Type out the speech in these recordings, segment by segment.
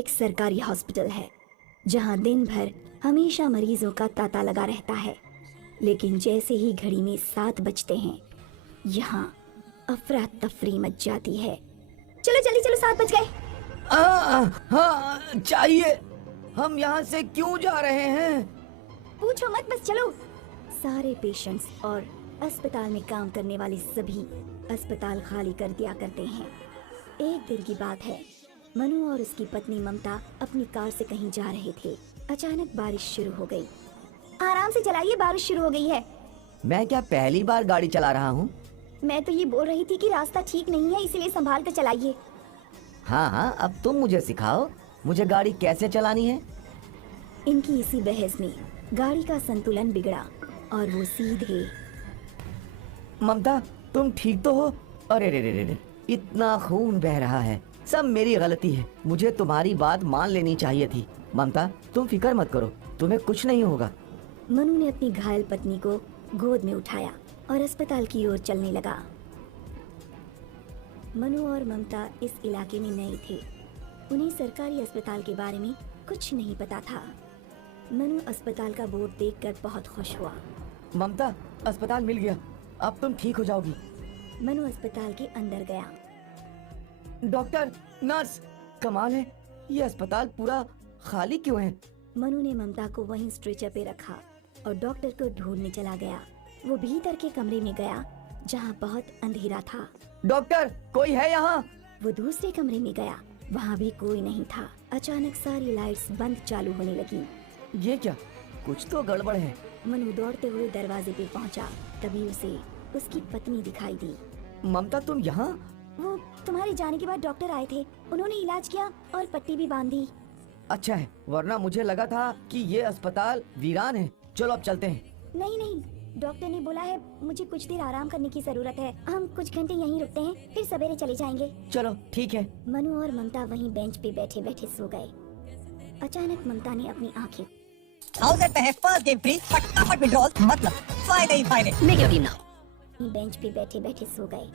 एक सरकारी हॉस्पिटल है जहां दिन भर हमेशा मरीजों का तांता लगा रहता है। लेकिन जैसे ही घड़ी में 7 बजते हैं, यहाँ अफरा तफरी मच जाती है। चलो जल्दी चलो, 7 बज गए। हाँ चाहिए। हम यहाँ से क्यों जा रहे हैं? पूछो मत, बस चलो। सारे पेशेंट्स और अस्पताल में काम करने वाले सभी अस्पताल खाली कर दिया करते हैं। एक दिन की बात है, मनु और उसकी पत्नी ममता अपनी कार से कहीं जा रहे थे। अचानक बारिश शुरू हो गई। आराम से चलाइए, बारिश शुरू हो गई है। मैं क्या पहली बार गाड़ी चला रहा हूँ? मैं तो ये बोल रही थी कि रास्ता ठीक नहीं है, इसलिए संभाल कर चलाइए। हाँ, अब तुम मुझे सिखाओ, मुझे गाड़ी कैसे चलानी है। इनकी इसी बहस में गाड़ी का संतुलन बिगड़ा और वो सीधे। ममता, तुम ठीक तो हो? अरे रे रे रे रे, इतना खून बह रहा है। सब मेरी गलती है, मुझे तुम्हारी बात मान लेनी चाहिए थी। ममता, तुम फिक्र मत करो, तुम्हें कुछ नहीं होगा। मनु ने अपनी घायल पत्नी को गोद में उठाया और अस्पताल की ओर चलने लगा। मनु और ममता इस इलाके में नए थे। उन्हें सरकारी अस्पताल के बारे में कुछ नहीं पता था। मनु अस्पताल का बोर्ड देखकर बहुत खुश हुआ। ममता, अस्पताल मिल गया, अब तुम ठीक हो जाओगी। मनु अस्पताल के अंदर गया। डॉक्टर, नर्स, कमाल है, ये अस्पताल पूरा खाली क्यों है? मनु ने ममता को वहीं स्ट्रेचर पे रखा और डॉक्टर को ढूंढने चला गया। वो भीतर के कमरे में गया जहाँ बहुत अंधेरा था। डॉक्टर, कोई है यहाँ? वो दूसरे कमरे में गया, वहाँ भी कोई नहीं था। अचानक सारी लाइट्स बंद चालू होने लगी। ये क्या, कुछ तो गड़बड़ है। मनु दौड़ते हुए दरवाजे पे पहुँचा। तभी उसे उसकी पत्नी दिखाई दी। ममता, तुम यहाँ? वो तुम्हारे जाने के बाद डॉक्टर आए थे, उन्होंने इलाज किया और पट्टी भी बांधी। अच्छा है, वरना मुझे लगा था कि ये अस्पताल वीरान है। चलो अब चलते हैं। नहीं नहीं, डॉक्टर ने बोला है मुझे कुछ देर आराम करने की जरूरत है। हम कुछ घंटे यहीं रुकते हैं, फिर सवेरे चले जाएंगे। चलो ठीक है। मनु और ममता वहीं बेंच पे बैठे बैठे सो गए। अचानक ममता ने अपनी आंखें। आओ करते हैं फर्स्ट गेम फ्री, फटाफट विड्रॉल, मतलब फायदे ही फायदे। Make your team now. Bench पे बैठे बैठे सो गए।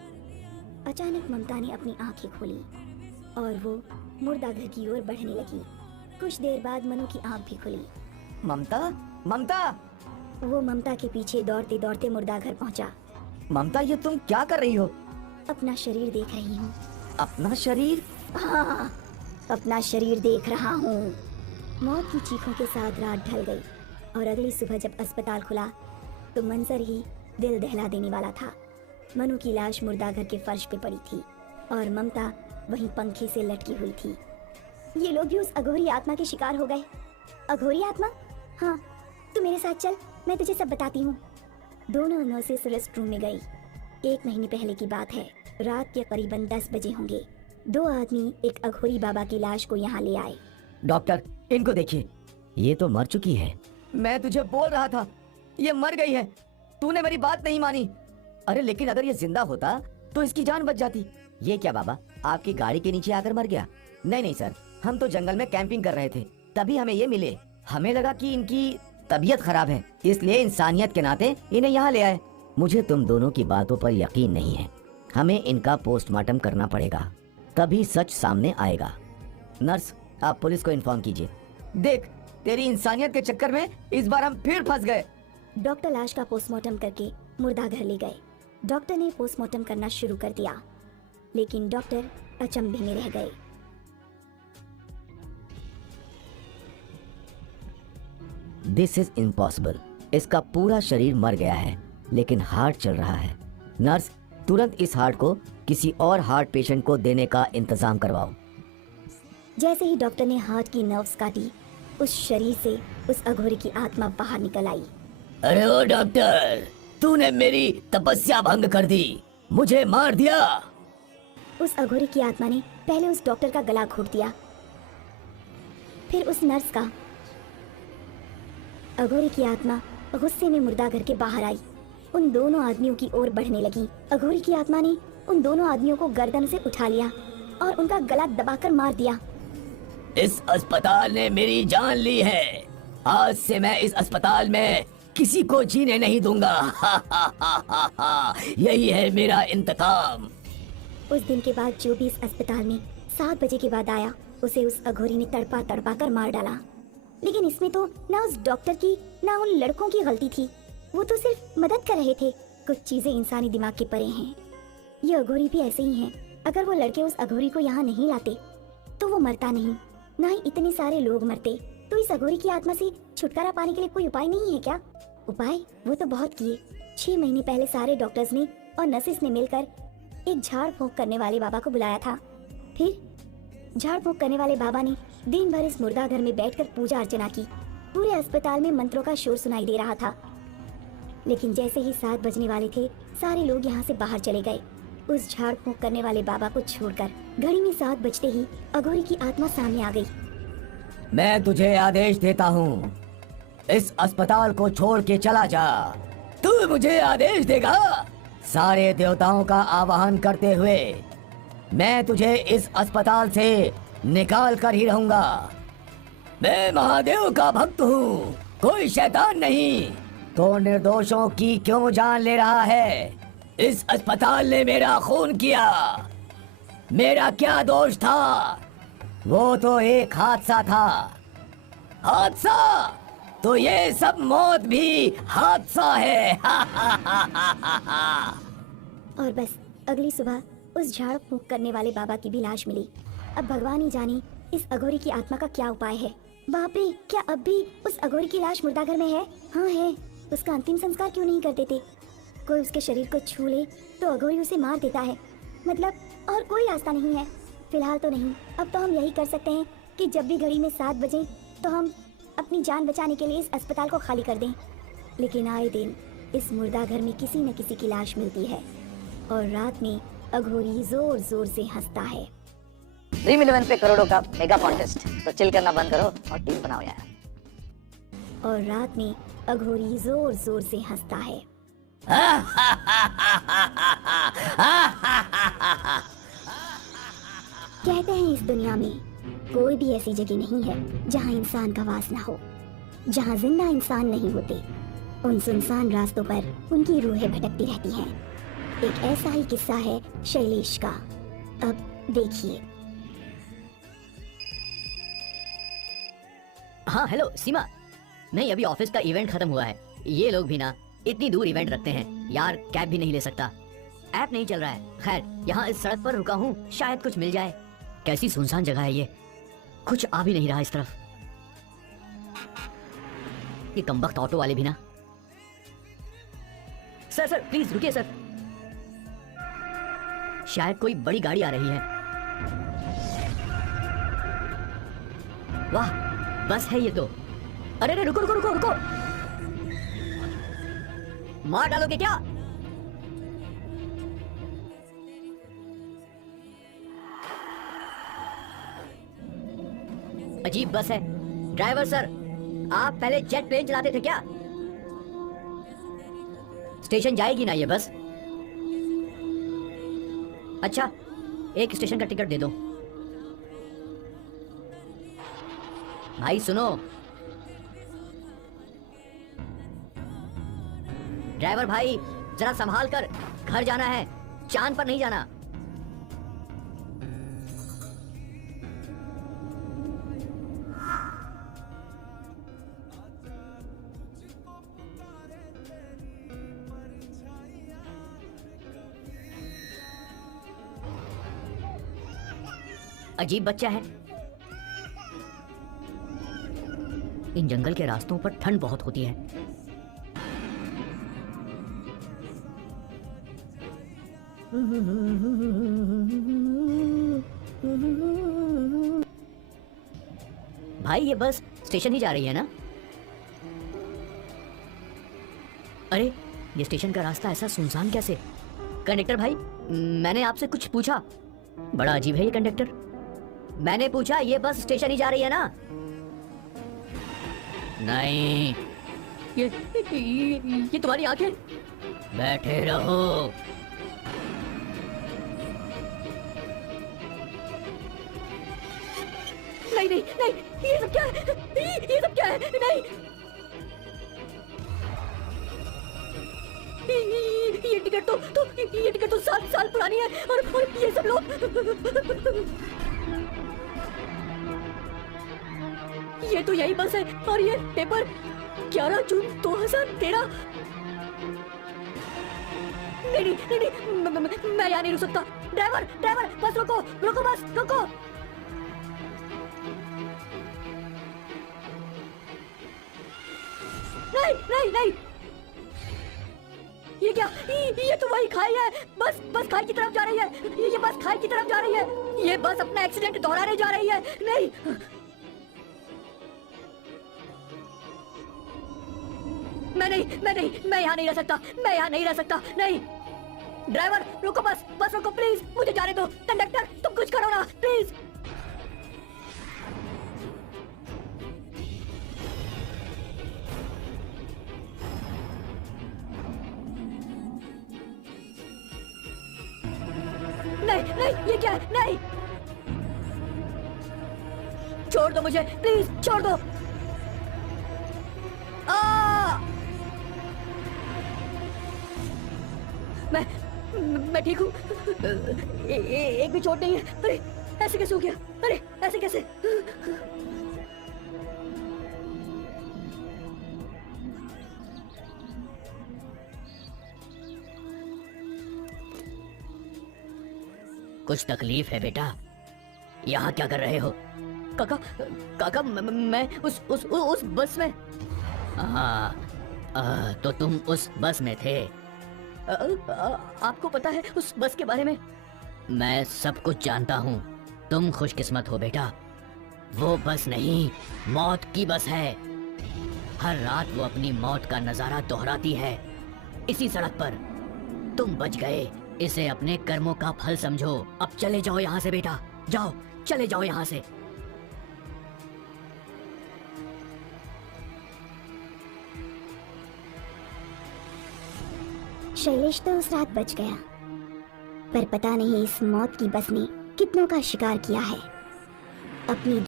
अचानक ममता ने अपनी आंखें खोली और वो मुर्दा घर की ओर बढ़ने लगी। कुछ देर बाद मनु की आंख भी खुली। ममता, ममता। वो ममता के पीछे दौड़ते दौड़ते मुर्दा घर पहुंचा। ममता, ये तुम क्या कर रही हो? अपना शरीर देख रही हूँ। अपना शरीर? हाँ, अपना शरीर देख रहा हूँ। मौत की चीखों के साथ रात ढल गई और अगली सुबह जब अस्पताल खुला तो मंजर ही दिल दहला देने वाला था। मनु की लाश मुर्दा घर के फर्श पे पड़ी थी और ममता वहीं पंखे से लटकी हुई थी। ये लोग भी उस अघोरी आत्मा के शिकार हो गए। अघोरी आत्मा? हाँ, तू मेरे साथ चल, मैं तुझे सब बताती हूँ। दोनों नर्सेस रेस्ट रूम में गई। 1 महीने पहले की बात है। रात के करीबन 10 बजे होंगे। 2 आदमी एक अघोरी बाबा की लाश को यहाँ ले आए। डॉक्टर, इनको देखिए, ये तो मर चुकी है। मैं तुझे बोल रहा था, ये मर गई है। तूने मेरी बात नहीं मानी। अरे लेकिन अगर ये जिंदा होता तो इसकी जान बच जाती। ये क्या बाबा, आपकी गाड़ी के नीचे आकर मर गया? नहीं सर, हम तो जंगल में कैंपिंग कर रहे थे, तभी हमें ये मिले। हमें लगा कि इनकी तबीयत खराब है, इसलिए इंसानियत के नाते इन्हें यहाँ ले आए। मुझे तुम दोनों की बातों पर यकीन नहीं है। हमें इनका पोस्टमार्टम करना पड़ेगा, तभी सच सामने आएगा। नर्स, आप पुलिस को इन्फॉर्म कीजिए। देख, तेरी इंसानियत के चक्कर में इस बार हम फिर फंस गए। डॉक्टर लाश का पोस्टमार्टम करके मुर्दा घर ले गए। डॉक्टर ने पोस्टमार्टम करना शुरू कर दिया, लेकिन डॉक्टर अचंभे में रह गए। This is impossible. इसका पूरा शरीर मर गया है, लेकिन हार्ट चल रहा है। नर्स, तुरंत इस हार्ट को किसी और हार्ट पेशेंट को देने का इंतजाम करवाओ। जैसे ही डॉक्टर ने हार्ट की नर्व्स काटी, उस शरीर से उस अघोरी की आत्मा बाहर निकल आई। अरे ओ डॉक्टर, तूने मेरी तपस्या भंग कर दी, मुझे मार दिया। उस अघोरी की आत्मा ने पहले उस डॉक्टर का गला घोट दिया, फिर उस नर्स का। अघोरी की आत्मा गुस्से में मुर्दा घर के बाहर आई, उन दोनों आदमियों की ओर बढ़ने लगी। अघोरी की आत्मा ने उन दोनों आदमियों को गर्दन से उठा लिया और उनका गला दबाकर मार दिया। इस अस्पताल ने मेरी जान ली है। आज से मैं इस अस्पताल में किसी को जीने नहीं दूंगा। यही है मेरा इंतकाम। उस दिन के बाद जो भी इस अस्पताल में 7 बजे के बाद आया, उसे उस अघोरी ने तड़पा तड़पा कर मार डाला। लेकिन इसमें तो ना उस डॉक्टर की ना उन लड़कों की गलती थी, वो तो सिर्फ मदद कर रहे थे। कुछ चीजें इंसानी दिमाग के परे हैं। ये अघोरी भी ऐसे ही हैं। अगर वो लड़के उस अघोरी को यहाँ नहीं लाते तो वो मरता नहीं, ना ही इतने सारे लोग मरते। तो इस अघोरी की आत्मा से छुटकारा पाने के लिए कोई उपाय नहीं है क्या? उपाय वो तो बहुत किए। 6 महीने पहले सारे डॉक्टर्स ने और नर्सेस ने मिलकर एक झाड़ फूंक करने वाले बाबा को बुलाया था। फिर झाड़ फूंक करने वाले बाबा ने दिन भर इस मुर्दा घर में बैठकर पूजा अर्चना की। पूरे अस्पताल में मंत्रों का शोर सुनाई दे रहा था। लेकिन जैसे ही 7 बजने वाले थे, सारे लोग यहाँ से बाहर चले गए। उस झाड़ फूंक करने वाले बाबा को छोड़कर घड़ी में 7 बजते ही अघोरी की आत्मा सामने आ गई। मैं तुझे आदेश देता हूँ, इस अस्पताल को छोड़ के चला जा। तू मुझे आदेश देगा? सारे देवताओं का आवाहन करते हुए मैं तुझे इस अस्पताल से निकाल कर ही रहूंगा। मैं महादेव का भक्त हूँ, कोई शैतान नहीं। तो निर्दोषों की क्यों जान ले रहा है? इस अस्पताल ने मेरा खून किया, मेरा क्या दोष था? वो तो एक हादसा था। हादसा? तो ये सब मौत भी हादसा है। और बस अगली सुबह उस झाड़ फूंक करने वाले बाबा की भी लाश मिली। अब भगवान ही जाने इस अघोरी की आत्मा का क्या उपाय है। बाप रे, क्या अब भी उस अघोरी की लाश मुर्दाघर में है? हाँ है। उसका अंतिम संस्कार क्यों नहीं कर देते? कोई उसके शरीर को छू ले तो अघोरी उसे मार देता है। मतलब और कोई रास्ता नहीं है? फिलहाल तो नहीं। अब तो हम यही कर सकते हैं कि जब भी घड़ी में 7 बजे तो हम अपनी जान बचाने के लिए इस अस्पताल को खाली कर दें। लेकिन आए दिन इस मुर्दा घर में किसी न किसी की लाश मिलती है और रात में अघोरी जोर जोर से हंसता है। ड्रीम 11 पे करोड़ों का मेगा कॉन्टेस्ट, तो चिल करना बंद करो और टीम बनाओ यार। और रात में अघोरी जोर जोर से हंसता है। कहते हैं इस दुनिया में कोई भी ऐसी जगह नहीं है जहाँ इंसान का वास ना हो, जहाँ जिंदा इंसान नहीं होते। उन सुनसान रास्तों पर उनकी रूहें भटकती रहती हैं। एक ऐसा ही किस्सा है शैलेश का। अब देखिए। हाँ हेलो सीमा, नहीं अभी ऑफिस का इवेंट खत्म हुआ है। ये लोग भी ना इतनी दूर इवेंट रखते हैं यार, कैब भी नहीं ले सकता, ऐप नहीं चल रहा है। खैर यहाँ इस सड़क पर रुका हूँ, शायद कुछ मिल जाए। कैसी सुनसान जगह है ये, कुछ आ भी नहीं रहा इस तरफ। ये कमबख्त ऑटो वाले भी ना। सर सर प्लीज रुकिए सर, शायद कोई बड़ी गाड़ी आ रही है। वाह बस है ये तो। अरे अरे रुको रुको रुको रुको, मार डालोगे क्या? अजीब बस है। ड्राइवर सर, आप पहले जेट प्लेन चलाते थे क्या? स्टेशन जाएगी ना ये बस? अच्छा एक स्टेशन का टिकट दे दो। भाई सुनो, ड्राइवर भाई जरा संभाल कर, घर जाना है, चांद पर नहीं जाना। अजीब बच्चा है। इन जंगल के रास्तों पर ठंड बहुत होती है। भाई ये बस स्टेशन ही जा रही है ना? अरे ये स्टेशन का रास्ता ऐसा सुनसान कैसे? कंडक्टर भाई, मैंने आपसे कुछ पूछा। बड़ा अजीब है ये कंडक्टर। मैंने पूछा ये बस स्टेशन ही जा रही है ना? नहीं। ये तुम्हारी आंखें? बैठे रहो। नहीं नहीं नहीं, ये सब क्या है? ये सब क्या है? नहीं, ये टिकट तो 7 साल पुरानी है और ये सब लोग। ये तो यही बस है और ये पेपर 11 जून 2013। नहीं, मैं यहाँ नहीं रुक सकता। ड्राइवर बस रोको, बस रोको। नहीं, ये क्या? ये तो वही खाई है। बस खाई की तरफ जा रही है। ये बस खाई की तरफ जा रही है। ये बस अपना एक्सीडेंट दोहराने जा रही है। नहीं, मैं यहाँ नहीं रह सकता। नहीं, ड्राइवर रुको, बस रुको प्लीज, मुझे जाने दो। कंडक्टर तुम कुछ करो ना प्लीज। नहीं, ये क्या है? नहीं, छोड़ दो मुझे प्लीज, छोड़ दो। मैं ठीक हूँ। एक भी चोट नहीं है। अरे ऐसे कैसे हो गया? अरे ऐसे कैसे? कुछ तकलीफ है बेटा? यहाँ क्या कर रहे हो? काका मैं उस बस में। हाँ, तो तुम उस बस में थे। आपको पता है उस बस के बारे में? मैं सब कुछ जानता हूँ। तुम खुशकिस्मत हो बेटा। वो बस नहीं, मौत की बस है। हर रात वो अपनी मौत का नजारा दोहराती है इसी सड़क पर। तुम बच गए, इसे अपने कर्मों का फल समझो। अब चले जाओ यहाँ से बेटा, जाओ, चले जाओ यहाँ से। शैलेश तो उस रात बच गया, पर पता नहीं इस मौत की बस ने कितनों का शिकार किया है। अपनी